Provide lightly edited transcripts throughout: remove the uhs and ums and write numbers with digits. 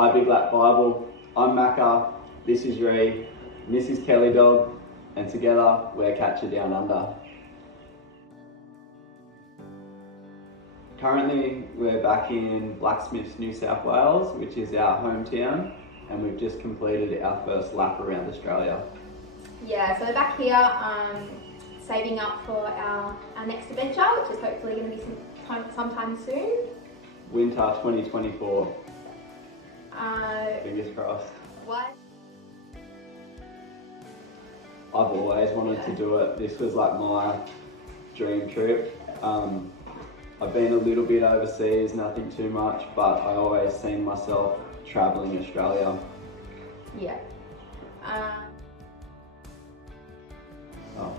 Hi Big Lap Bible, I'm Macca, this is Rhi, and this is Kelli Dog, and together we're Catcher Down Under. Currently we're back in Blacksmiths, New South Wales, which is our hometown, and we've just completed our first lap around Australia. Yeah, so we're back here saving up for our next adventure, which is hopefully going to be sometime soon. Winter 2024. Fingers crossed. What? I've always wanted to do it. This was like my dream trip. I've been a little bit overseas, nothing too much, but I always seen myself travelling Australia. Yeah. Oh.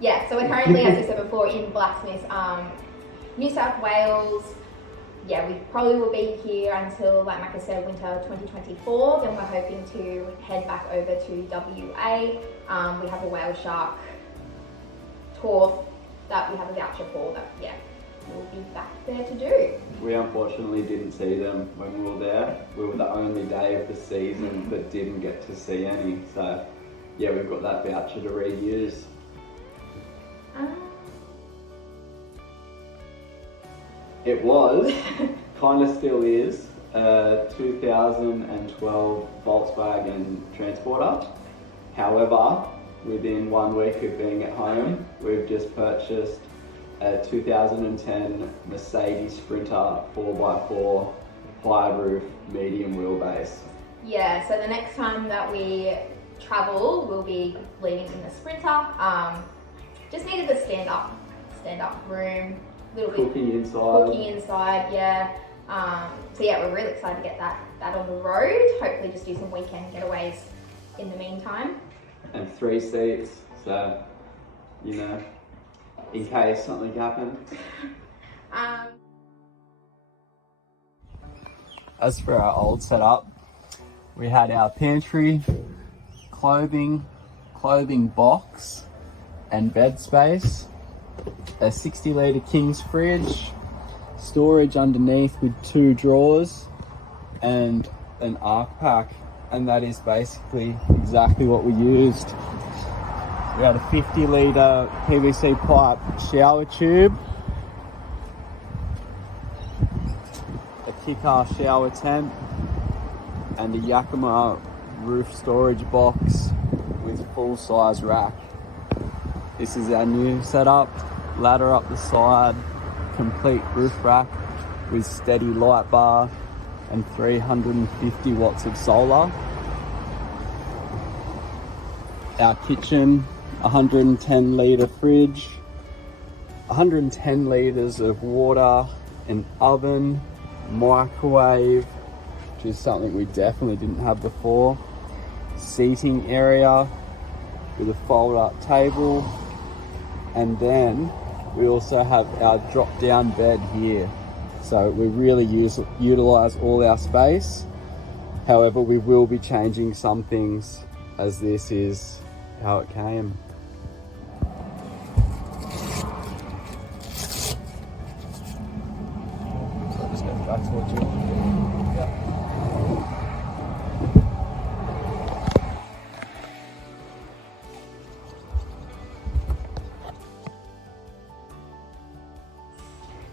Yeah, so we're currently, as I said before, in Blacksmiths, New South Wales. Yeah, we probably will be here until, like Macca said, winter 2024. Then we're hoping to head back over to WA. We have a whale shark tour that we have a voucher for that, yeah, we'll be back there to do. We unfortunately didn't see them when we were there. We were the only day of the season but didn't get to see any. So yeah, we've got that voucher to reuse. It was, kind of still is, a 2012 Volkswagen Transporter. However, within 1 week of being at home, we've just purchased a 2010 Mercedes Sprinter 4x4 high roof medium wheelbase. Yeah, so the next time that we travel, we'll be leaving in the Sprinter. Just needed a stand up room. Cooking inside, yeah. So yeah, we're really excited to get that on the road. Hopefully just do some weekend getaways in the meantime. And 3 seats, so, you know, in case something happened. As for our old setup, we had our pantry, clothing box, and bed space. A 60 litre King's fridge, storage underneath with 2 drawers, and an arc pack, and that is basically exactly what we used. We had a 50 litre PVC pipe shower tube, a Kicker shower tent, and a Yakima roof storage box with full size rack. This is our new setup. Ladder up the side, complete roof rack with steady light bar and 350 watts of solar. Our kitchen, 110 litre fridge, 110 litres of water, an oven, microwave, which is something we definitely didn't have before, seating area with a fold up table, and then we also have our drop down bed here. So we really utilise all our space. However, we will be changing some things as this is how it came. So I'm just going to back towards you. Yeah.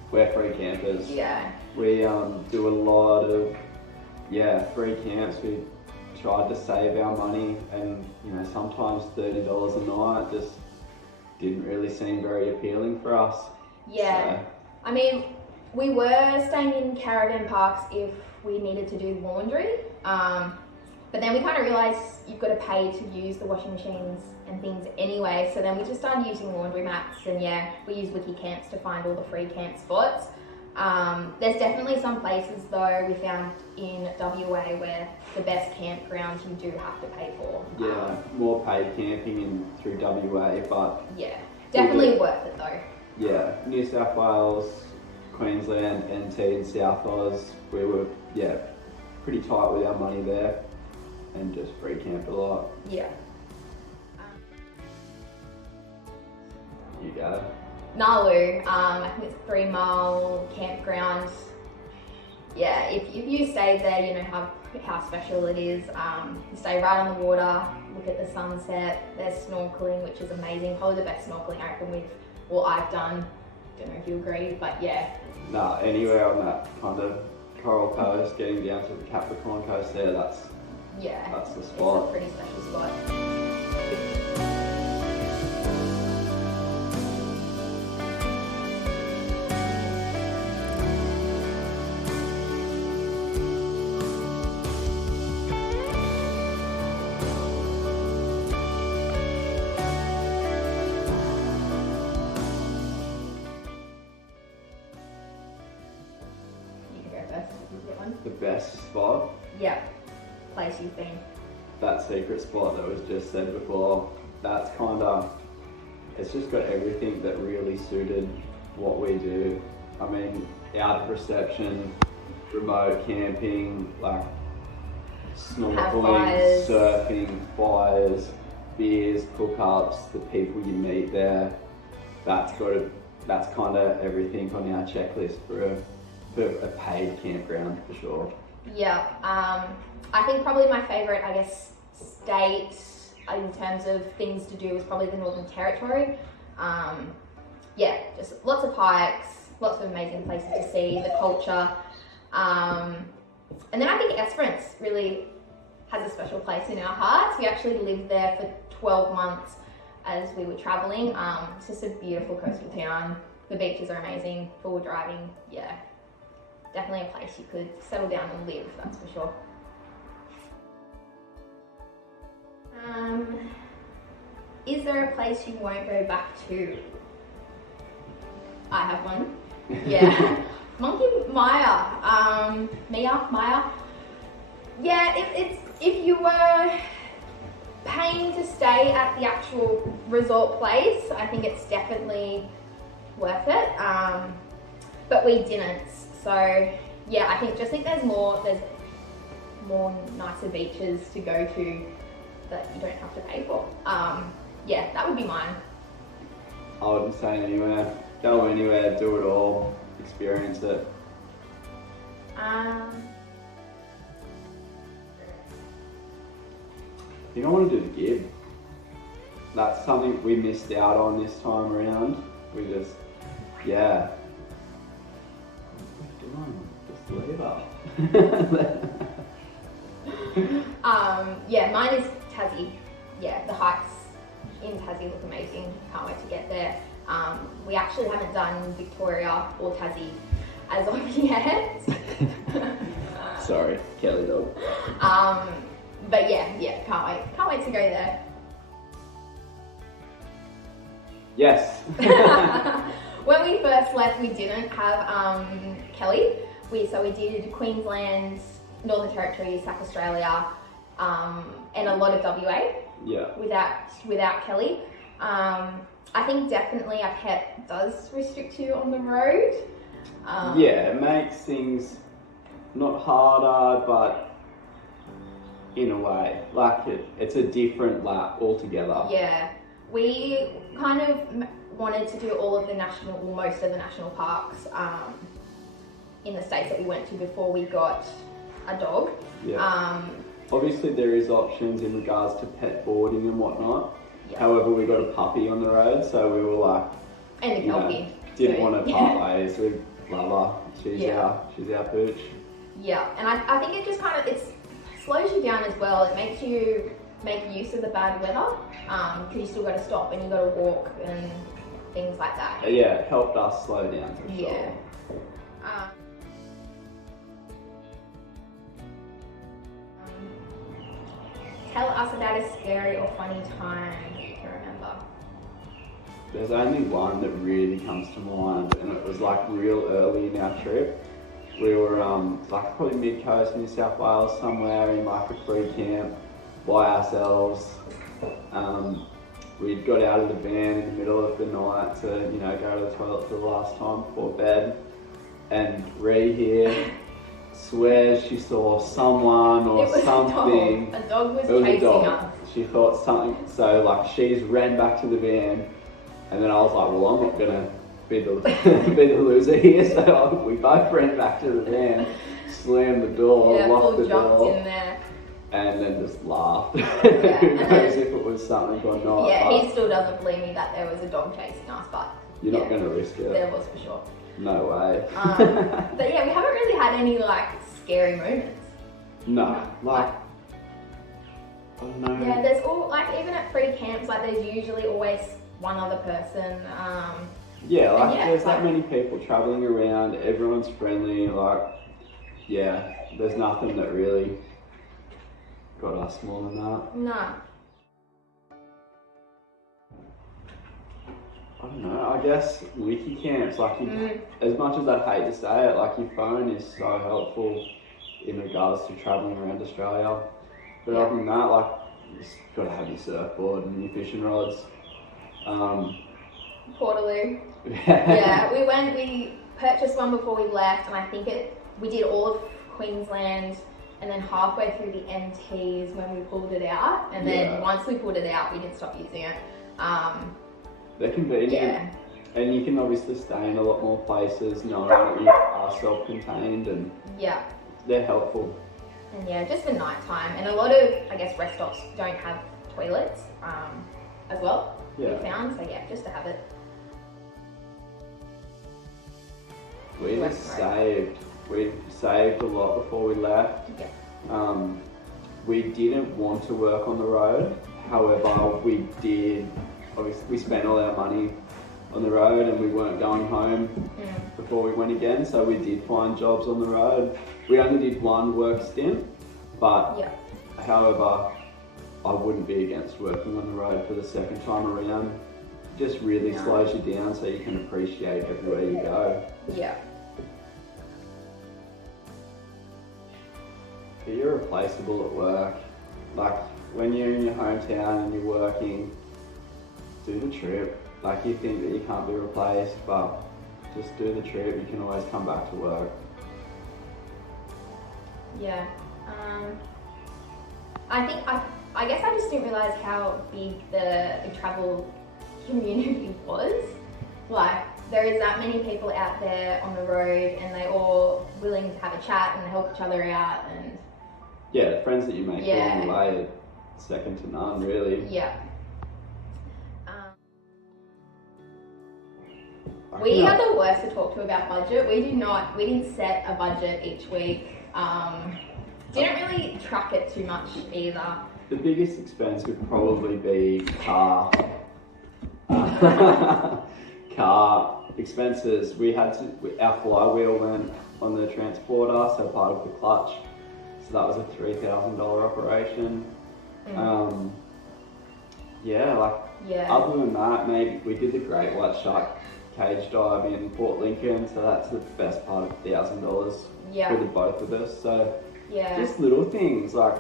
We're free campers. Yeah. We do a lot of free camps. We tried to save our money, and you know, sometimes $30 a night just didn't really seem very appealing for us. Yeah. So. I mean, we were staying in caravan parks if we needed to do laundry, but then we kind of realised you've got to pay to use the washing machines and things anyway, so then we just started using laundromats, and yeah, we use Wiki Camps to find all the free camp spots. There's definitely some places though we found in WA where the best campgrounds you do have to pay for. Yeah, more paid camping through WA, but yeah, definitely worth it though. Yeah, New South Wales, Queensland, NT and South Oz, we were pretty tight with our money there and just free camp a lot. Yeah. You go. Nalu, I think it's a 3 mile campground. Yeah, if you stayed there, you know how special it is. You stay right on the water, look at the sunset. There's snorkeling, which is amazing. Probably the best snorkeling I reckon I've done. Don't know if you agree, but yeah. No, anywhere on that kind of Coral Coast, getting down to the Capricorn Coast there, that's the spot. It's a pretty special spot. The best spot? Yep. Place you've been. That secret spot that was just said before, that's kind of, it's just got everything that really suited what we do. I mean, out of reception, remote camping, like snorkeling, surfing, fires, beers, cook-ups, the people you meet there. That's kind of everything on our checklist for a paid campground for sure. Yeah, I think probably my favourite, I guess, state in terms of things to do was probably the Northern Territory. Yeah, just lots of hikes, lots of amazing places to see, the culture. And then I think Esperance really has a special place in our hearts. We actually lived there for 12 months as we were travelling. It's just a beautiful coastal town. The beaches are amazing, full driving, yeah. Definitely a place you could settle down and live, that's for sure. Is there a place you won't go back to? I have one. Yeah. Monkey Maya. Maya. Yeah, if you were paying to stay at the actual resort place, I think it's definitely worth it. But we didn't. So yeah, I think there's more nicer beaches to go to that you don't have to pay for. Yeah, that would be mine. I wouldn't say anywhere. Go anywhere, do it all, experience it. I think I want to do the Gib. That's something we missed out on this time around. We just, yeah. Just leave up. Yeah, mine is Tassie. Yeah, the hikes in Tassie look amazing. Can't wait to get there. We actually haven't done Victoria or Tassie as of yet. Sorry, Kelly dog. But yeah, can't wait to go there. Yes. When we first left, we didn't have Kelly. We did Queensland, Northern Territory, South Australia, and a lot of WA. Yeah. Without Kelly. I think definitely a pet does restrict you on the road. Yeah, it makes things not harder, but in a way, like it's a different lap altogether. Yeah, we kind of wanted to do most of the national parks in the states that we went to before we got a dog. Yeah. Obviously there is options in regards to pet boarding and whatnot. Yeah. However, we got a puppy on the road, so we were like, and a Kelpie. Didn't want to part ways. We love her. She's our pooch. Yeah, and I think it just kind of it slows you down as well. It makes you make use of the bad weather because you still got to stop and you got to walk and things like that. Yeah, it helped us slow down for sure. Yeah. Tell us about a scary or funny time you can remember. There's only one that really comes to mind, and it was like real early in our trip. We were like probably mid-coast, New South Wales, somewhere in like a free camp by ourselves. We'd got out of the van in the middle of the night to, go to the toilet for the last time before bed. And Rhi here swears she saw someone or something. A dog was chasing us. She thought something, so like she's ran back to the van, and then I was like, well, I'm not gonna be the loser here, so we both ran back to the van, slammed door, Yeah, locked Paul the jumped door, in there. and then just laughed. Yeah. As if it was something or not. Yeah, but he still doesn't believe me that there was a dog chasing us, but you're not going to risk it. there was for sure. No way. But yeah, we haven't really had any like scary moments. No, like, I don't know. Yeah, there's all like even at free camps, like there's usually always one other person. Yeah, like yeah, there's that many people travelling around, everyone's friendly, like, yeah, there's nothing that really got us more than that. No. I don't know, I guess wiki camps, like, as much as I'd hate to say it, like your phone is so helpful in regards to travelling around Australia. But other than that, like, you just gotta have your surfboard and your fishing rods. Portaloo. Yeah, we purchased one before we left, and I think we did all of Queensland, and then halfway through the NTs when we pulled it out, and then once we pulled it out, we didn't stop using it. They're convenient, and you can obviously stay in a lot more places knowing that you are self-contained, and they're helpful. And yeah, just for night time, and a lot of, I guess, rest stops don't have toilets as well, we found, so yeah, just to have it. We saved a lot before we left. We didn't want to work on the road, however we did, obviously we spent all our money on the road and we weren't going home before we went again, so we did find jobs on the road. We only did one work stint, but however I wouldn't be against working on the road for the second time around. It just really slows you down so you can appreciate everywhere you go. Yeah. But you're replaceable at work. Like when you're in your hometown and you're working, do the trip. Like you think that you can't be replaced, but just do the trip. You can always come back to work. Yeah. I guess I just didn't realise how big the travel community was. Like there is that many people out there on the road, and they're all willing to have a chat and help each other out, and yeah, the friends that you make along the way are second to none, really. Yeah. We are the worst to talk to about budget. We didn't set a budget each week. Didn't really track it too much either. The biggest expense would probably be car. Car expenses. Our flywheel went on the transporter, so part of the clutch. So that was a $3,000 operation. Other than that, maybe we did the great white shark cage dive in Port Lincoln, so that's the best part of $1,000 for the both of us. So just little things like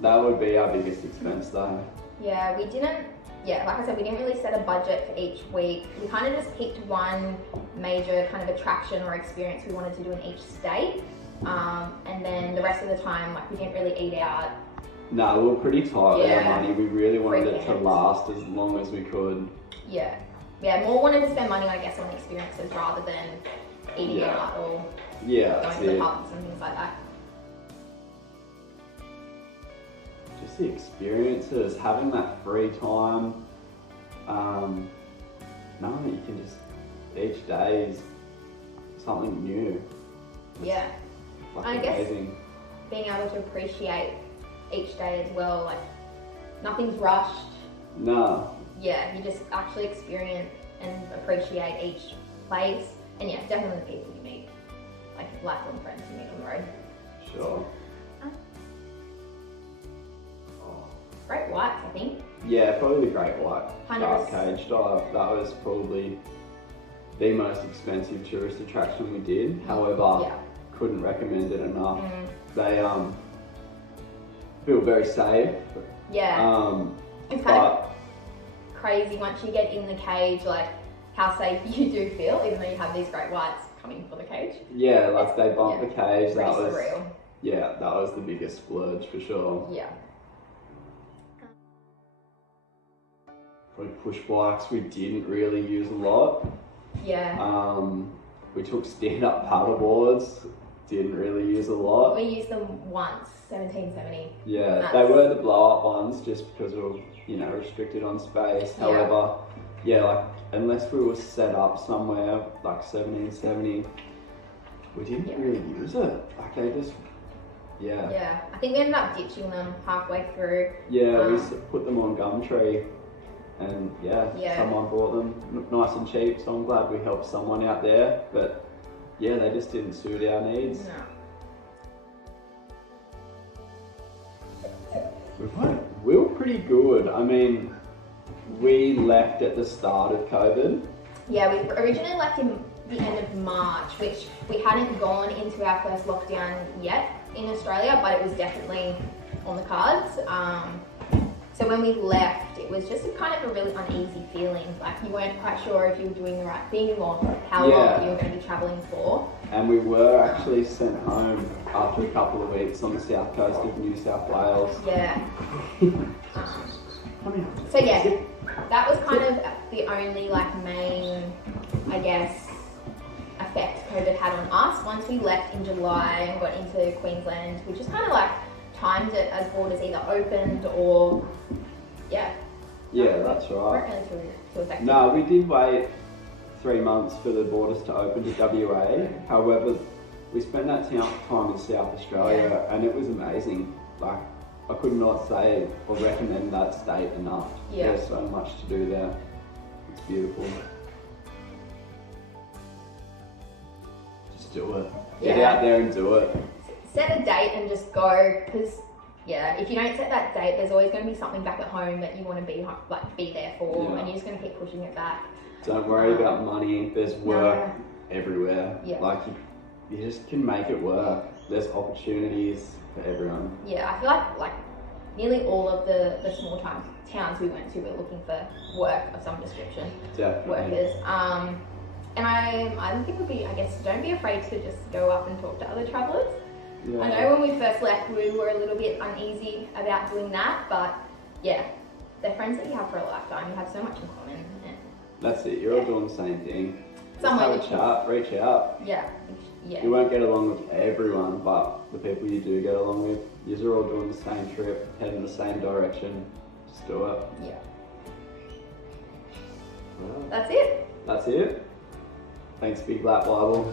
that would be our biggest expense though. Yeah, we didn't. Yeah, like I said, we didn't really set a budget for each week. We kind of just picked one major kind of attraction or experience we wanted to do in each state. And then the rest of the time, like we didn't really eat out. No, we were pretty tight with our money. We really wanted it to last as long as we could. Yeah. Yeah, more wanted to spend money, I guess, on experiences rather than eating out or going to the pubs and things like that. Just the experiences, having that free time, knowing that you can just, each day is something new. Yeah. Like amazing. Guess being able to appreciate each day as well, like nothing's rushed. No. Yeah, you just actually experience and appreciate each place, and yeah, definitely the people you meet, like lifelong friends you meet on the road. Sure. Great whites, I think. Yeah, probably the great white 100%. shark cage dive. That was probably the most expensive tourist attraction we did. However, couldn't recommend it enough. They feel very safe. Yeah. It's kind of crazy once you get in the cage, like how safe you do feel, even though you have these great whites coming for the cage. Yeah, like they bump the cage. That was surreal. Yeah, that was the biggest splurge for sure. Yeah. Probably push bikes we didn't really use a lot. Yeah. We took stand-up paddle boards. didn't really use a lot. We used them once, 1770. Yeah, they were the blow-up ones just because we were, you know, restricted on space. However, yeah, like unless we were set up somewhere like 1770, we didn't really use it. Like they just, Yeah, I think we ended up ditching them halfway through. Yeah, we put them on Gumtree, and someone bought them nice and cheap. So I'm glad we helped someone out there. But yeah, they just didn't suit our needs. No. We were pretty good. I mean, we left at the start of COVID. Yeah, we originally left in the end of March, which we hadn't gone into our first lockdown yet in Australia, but it was definitely on the cards. So when we left, it was just kind of a really uneasy feeling. Like you weren't quite sure if you were doing the right thing or how long you were going to be travelling for. And we were actually sent home after a couple of weeks on the south coast of New South Wales. Yeah. So yeah, that was kind of the only like main, I guess, effect COVID had on us. Once we left in July and got into Queensland, we just kind of like timed it as borders either opened or that's right. Weren't really too effective. No, we did wait 3 months for the borders to open to WA. However, we spent that time in South Australia and it was amazing. Like, I could not say or recommend that state enough. There's so much to do there. It's beautiful. Just do it. Get out there and do it. Set a date and just go, because if you don't set that date, there's always going to be something back at home that you want to be there for, and you're just going to keep pushing it back. Don't worry about money. There's work everywhere. Like you just can make it work. There's opportunities for everyone. Yeah, I feel like nearly all of the small towns we went to were looking for work of some description. Workers. And I think don't be afraid to just go up and talk to other travellers. Yeah. I know when we first left, we were a little bit uneasy about doing that, but they're friends that you have for a lifetime. You have so much in common. And that's it. You're all doing the same thing. Just have a chat, reach out. Yeah. You won't get along with everyone, but the people you do get along with, you're all doing the same trip, heading in the same direction. Just do it. Yeah. Well, that's it. That's it. Thanks, Big Lap Bible.